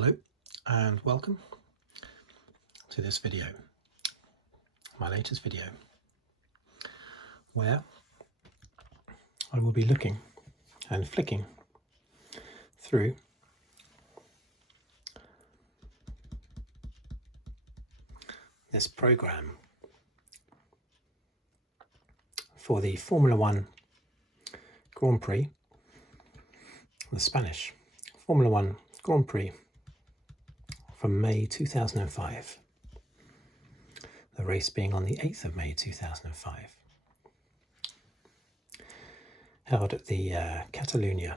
Hello and welcome to this video, my latest video, where I will be looking and flicking through this program for the Formula One Grand Prix, the Spanish Formula One Grand Prix from May 2005, the race being on the 8th of May 2005, held at the Catalunya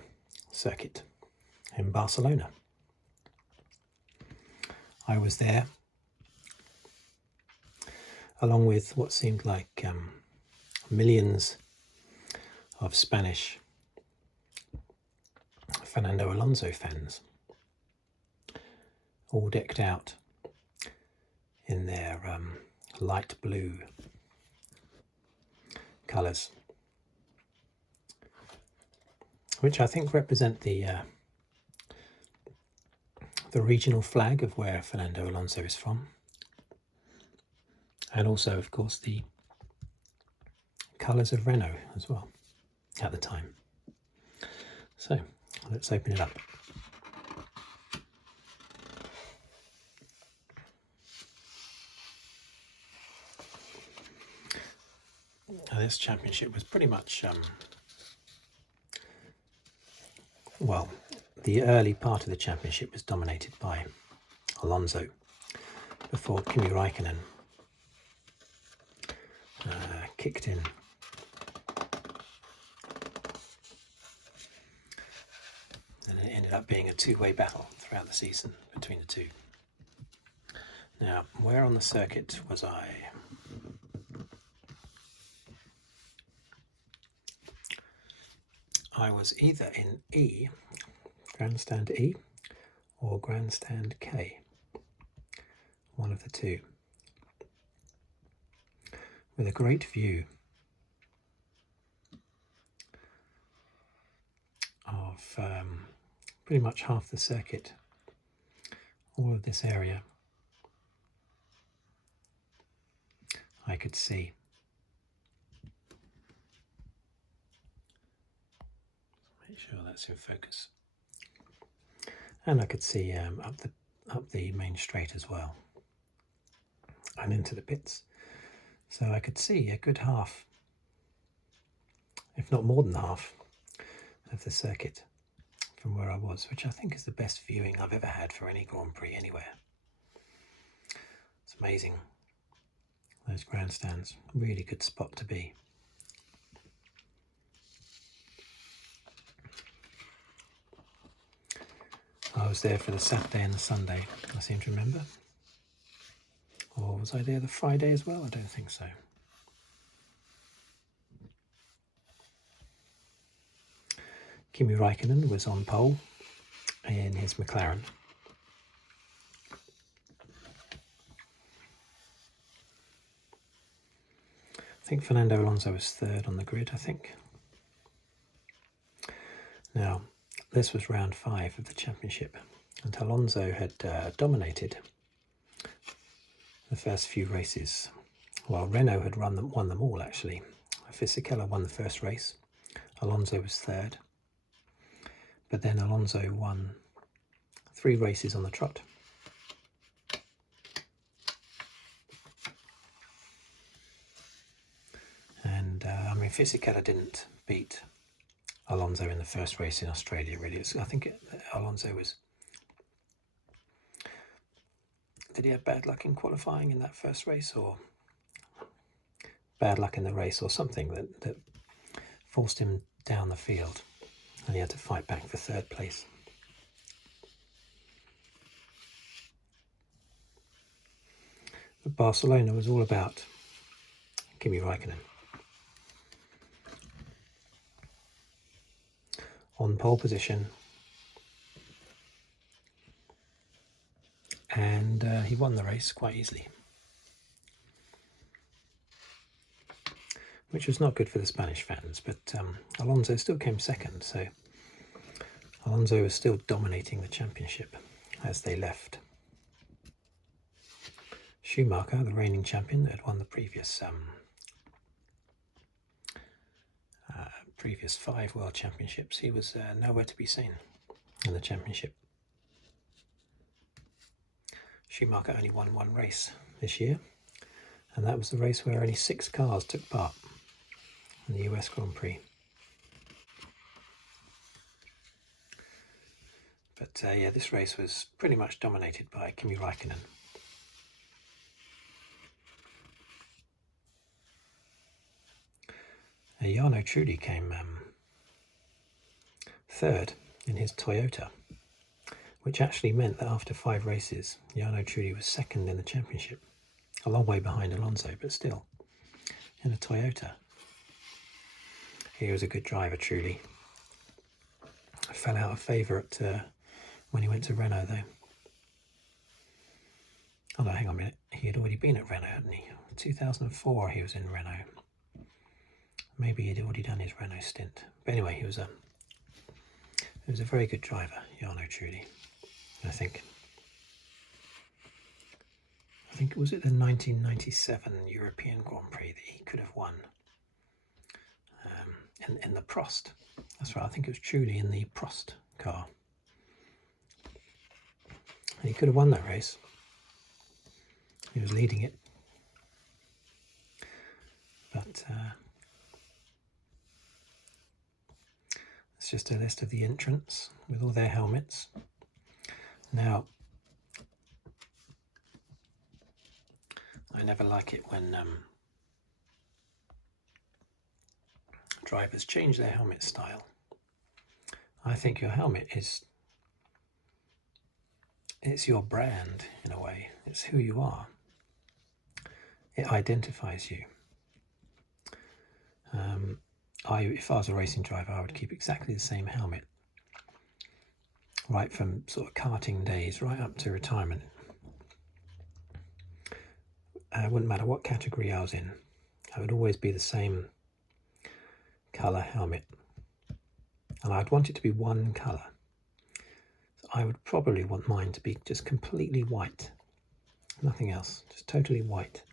circuit in Barcelona. I was there along with what seemed like millions of Spanish Fernando Alonso fans, all decked out in their light blue colours, which I think represent the regional flag of where Fernando Alonso is from, and also, of course, the colours of Renault as well at the time. So let's open it up. This championship was pretty much, well, the early part of the championship was dominated by Alonso before Kimi Raikkonen kicked in. And it ended up being a two-way battle throughout the season between the two. Now, where on the circuit was I? I was either in E, Grandstand E, or Grandstand K, one of the two, with a great view of pretty much half the circuit, all of this area I could see. Make sure that's in focus. And I could see up the main straight as well, and into the pits. So I could see a good half, if not more than half, of the circuit from where I was, which I think is the best viewing I've ever had for any Grand Prix anywhere. It's amazing. Those grandstands, really good spot to be. I was there for the Saturday and the Sunday, I seem to remember. Or was I there the Friday as well? I don't think so. Kimi Raikkonen was on pole in his McLaren. I think Fernando Alonso was third on the grid, I think. Now, this was round 5 of the championship, and Alonso had dominated the first few races, while Renault had won them all, actually. Fisichella won the first race, Alonso was third, but then Alonso won 3 races on the trot. And I mean, Fisichella didn't beat Alonso in the first race in Australia, really. I think Alonso was... Did he have bad luck in qualifying in that first race, or bad luck in the race, or something that forced him down the field, and he had to fight back for third place? But Barcelona was all about Kimi Raikkonen. On pole position, and he won the race quite easily, which was not good for the Spanish fans, but Alonso still came second, so Alonso was still dominating the championship. as they left. Schumacher, the reigning champion that had won the previous 5 world championships, he was nowhere to be seen in the championship. Schumacher only won 1 race this year, and that was the race where only 6 cars took part in the US Grand Prix. But yeah, this race was pretty much dominated by Kimi Raikkonen. Jarno Trulli came 3rd in his Toyota, which actually meant that after 5 races, Jarno Trulli was 2nd in the championship, a long way behind Alonso, but still, in a Toyota. He was a good driver, Trulli. Fell out of favour when he went to Renault, though. Oh no, hang on a minute. He had already been at Renault, hadn't he? 2004 he was in Renault. Maybe he'd already done his Renault stint. But anyway, he was a very good driver, Jarno Trulli, I think. Was it the 1997 European Grand Prix that he could have won in the Prost? That's right, I think it was Trulli in the Prost car. And he could have won that race. He was leading it. But it's just a list of the entrants with all their helmets. Now, I never like it when drivers change their helmet style. I think your helmet it's your brand in a way. It's who you are. It identifies you. If I was a racing driver, I would keep exactly the same helmet, right from sort of karting days right up to retirement. It wouldn't matter what category I was in. I would always be the same colour helmet, and I'd want it to be one colour. So I would probably want mine to be just completely white, nothing else, just totally white.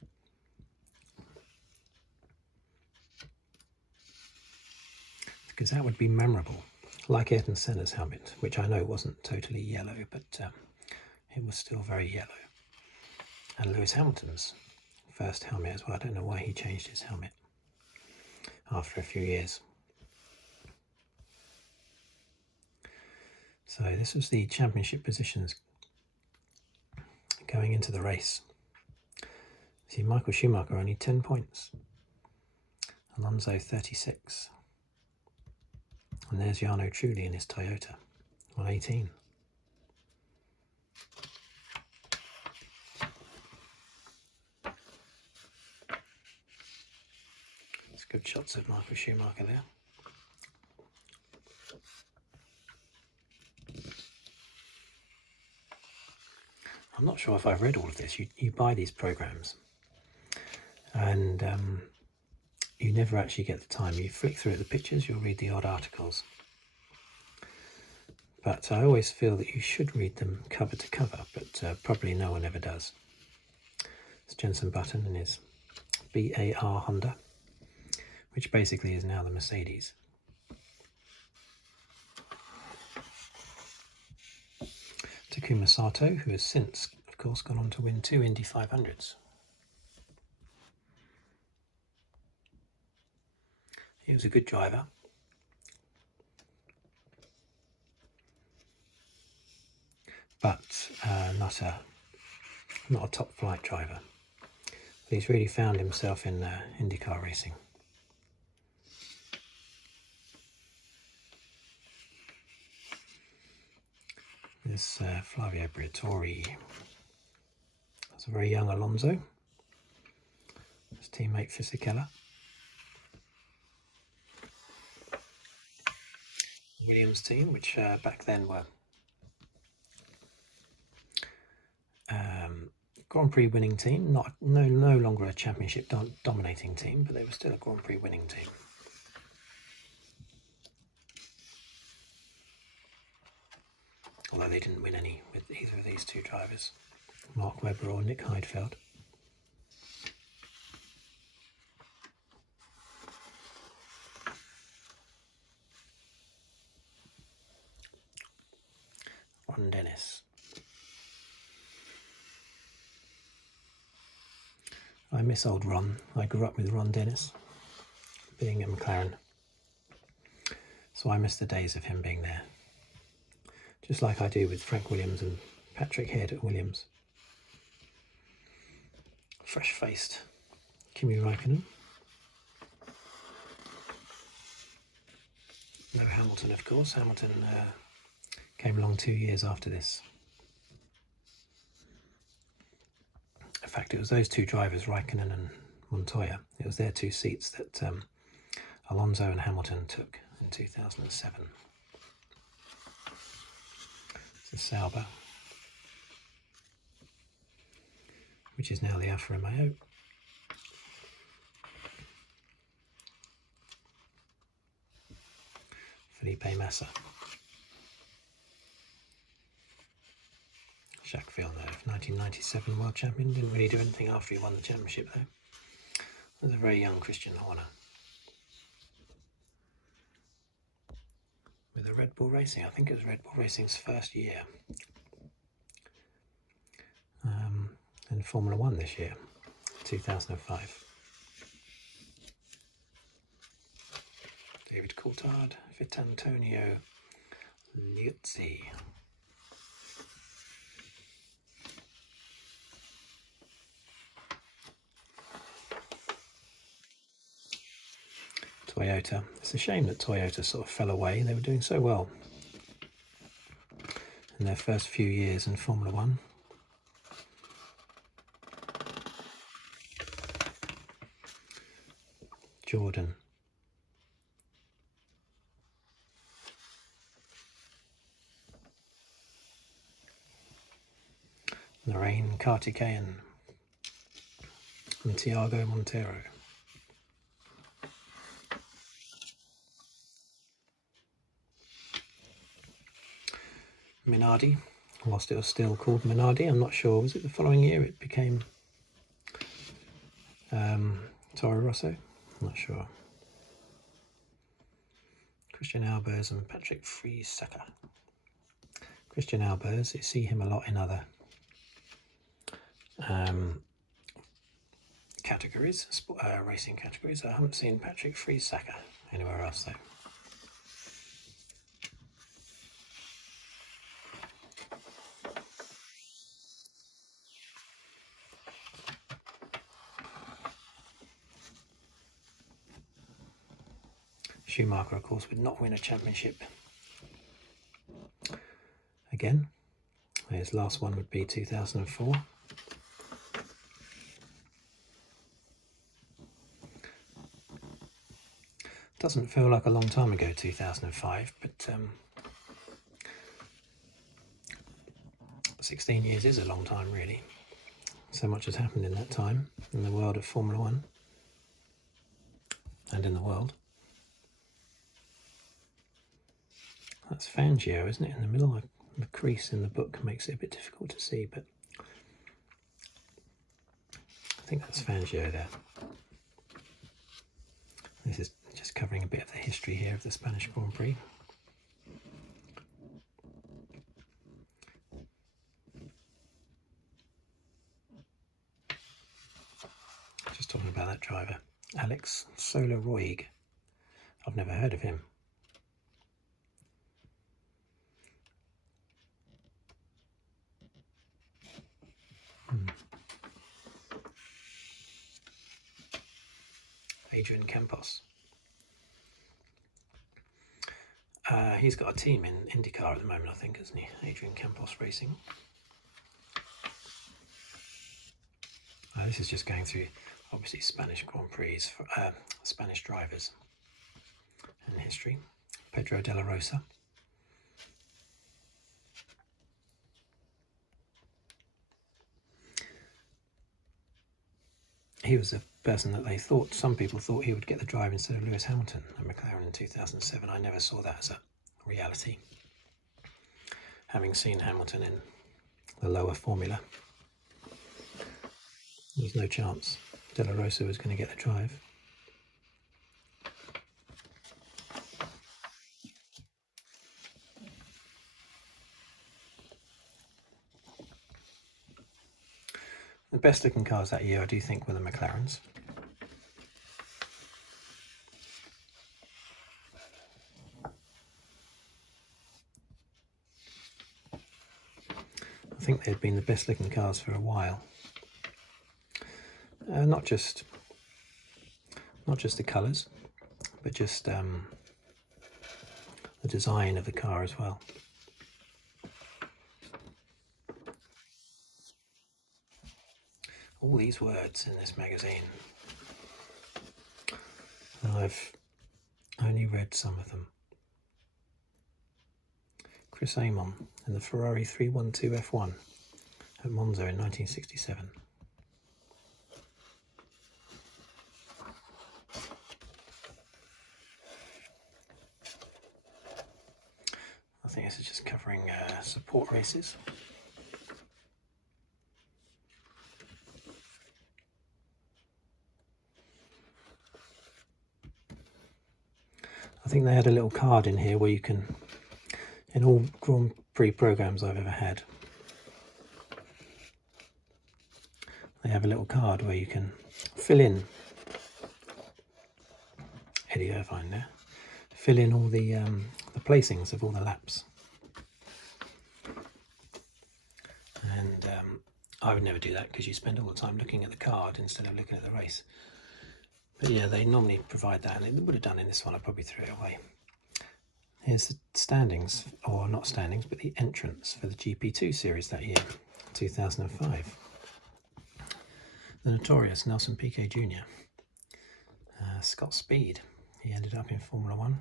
Because that would be memorable, like Ayrton Senna's helmet, which I know wasn't totally yellow, but it was still very yellow. And Lewis Hamilton's first helmet as well. I don't know why he changed his helmet after a few years. So this was the championship positions going into the race. See, Michael Schumacher only 10 points, Alonso 36, and there's Jarno Trulli in his Toyota on 18. It's good shots of Michael Schumacher there. I'm not sure if I've read all of this. You buy these programs and you never actually get the time. You flick through the pictures, you'll read the odd articles. But I always feel that you should read them cover to cover, but probably no one ever does. It's Jenson Button and his BAR Honda, which basically is now the Mercedes. Takuma Sato, who has since, of course, gone on to win 2 Indy 500s. He was a good driver. But not a top flight driver. But he's really found himself in IndyCar racing. This Flavio Briatore. That's a very young Alonso. His teammate Fisichella. Williams team, which back then were Grand Prix winning team, no longer a championship dominating team, but they were still a Grand Prix winning team. although they didn't win any with either of these two drivers, Mark Webber or Nick Heidfeld. Ron Dennis. I miss old Ron. I grew up with Ron Dennis being at McLaren, so I miss the days of him being there, just like I do with Frank Williams and Patrick Head at Williams. Fresh-faced Kimi Raikkonen. No Hamilton, of course. Hamilton came along 2 years after this. In fact, it was those two drivers, Raikkonen and Montoya, it was their two seats that Alonso and Hamilton took in 2007. It's a Sauber, which is now the Alfa Romeo. Felipe Massa. Jacques Villeneuve, 1997 world champion. Didn't really do anything after he won the championship though. There's a very young Christian Horner. With a Red Bull Racing, I think it was Red Bull Racing's first year. And Formula One this year, 2005. David Coulthard, Vitantonio Liuzzi. Toyota. It's a shame that Toyota sort of fell away. They were doing so well in their first few years in Formula One. Jordan. Lorraine Kartikeyan and Tiago Montero. Minardi, whilst it was still called Minardi, I'm not sure, was it the following year it became Toro Rosso? I'm not sure. Christian Albers and Patrick Friesacker. Christian Albers, you see him a lot in other categories, racing categories. I haven't seen Patrick Friesacker anywhere else though. Schumacher, of course, would not win a championship again. His last one would be 2004. Doesn't feel like a long time ago, 2005, but 16 years is a long time, really. So much has happened in that time in the world of Formula One and in the world. That's Fangio, isn't it, in the middle? The crease in the book makes it a bit difficult to see, but I think that's Fangio there. This is just covering a bit of the history here of the Spanish Grand Prix. Just talking about that driver, Alex Soler-Roig. I've never heard of him. Adrian Campos. He's got a team in IndyCar at the moment, I think, isn't he? Adrian Campos Racing. This is just going through, obviously, Spanish Grand Prix for Spanish drivers in history. Pedro de la Rosa. He was a person that they thought, some people thought he would get the drive instead of Lewis Hamilton at McLaren in 2007. I never saw that as a reality. having seen Hamilton in the lower formula, there was no chance De La Rosa was going to get the drive. The best looking cars that year, I do think, were the McLarens. I think they'd been the best looking cars for a while. Not just the colours, but just the design of the car as well. All these words in this magazine, and I've only read some of them. Chris Amon in the Ferrari 312 F1 at Monza in 1967. I think this is just covering support races. I think they had a little card in here where you can, in all Grand Prix programs I've ever had, they have a little card where you can fill in, Eddie Irvine there, fill in all the placings of all the laps. And I would never do that because you spend all the time looking at the card instead of looking at the race. But yeah, they normally provide that, and they would have done in this one. I probably threw it away. Here's the standings, or not standings, but the entrance for the GP2 series that year, 2005. The notorious Nelson Piquet Jr. Scott Speed, he ended up in Formula One.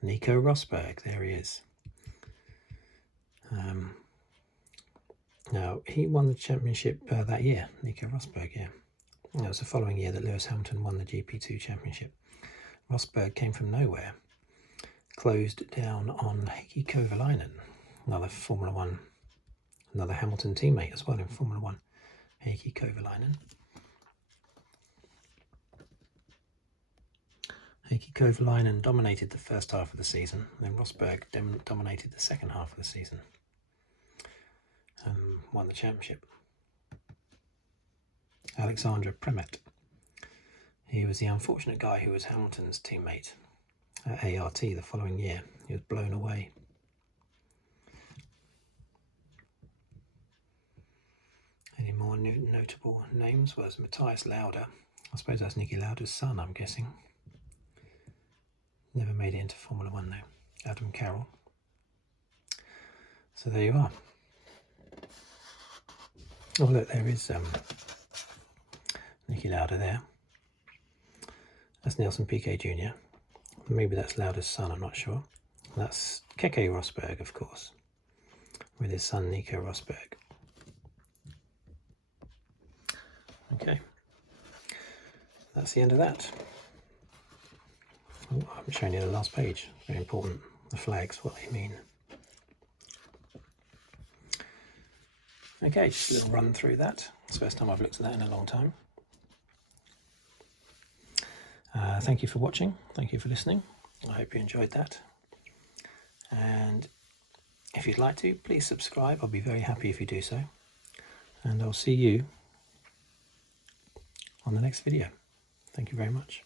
Nico Rosberg, there he is. Now, he won the championship that year, Nico Rosberg, yeah. It was the following year that Lewis Hamilton won the GP2 championship. Rosberg came from nowhere, closed down on Heikki Kovalainen, another Formula One, another Hamilton teammate as well in Formula One, Heikki Kovalainen. Heikki Kovalainen dominated the first half of the season, and then Rosberg dominated the second half of the season and won the championship. Alexandre Premet, he was the unfortunate guy who was Hamilton's teammate at ART the following year. He was blown away. Any more notable names was Matthias Lauda. I suppose that's Niki Lauda's son, I'm guessing. Never made it into Formula One though. Adam Carroll. So there you are. Oh look, there is Niki Lauda there. That's Nelson Piquet Jr. Maybe that's Lauda's son, I'm not sure. That's Keke Rosberg, of course, with his son Nico Rosberg. Okay, that's the end of that. Oh, I'm showing you the last page, very important, the flags, what they mean. Okay, just a little run through that. It's the first time I've looked at that in a long time. Thank you for watching, thank you for listening. I hope you enjoyed that. And if you'd like to, please subscribe. I'll be very happy if you do so. And I'll see you on the next video. Thank you very much.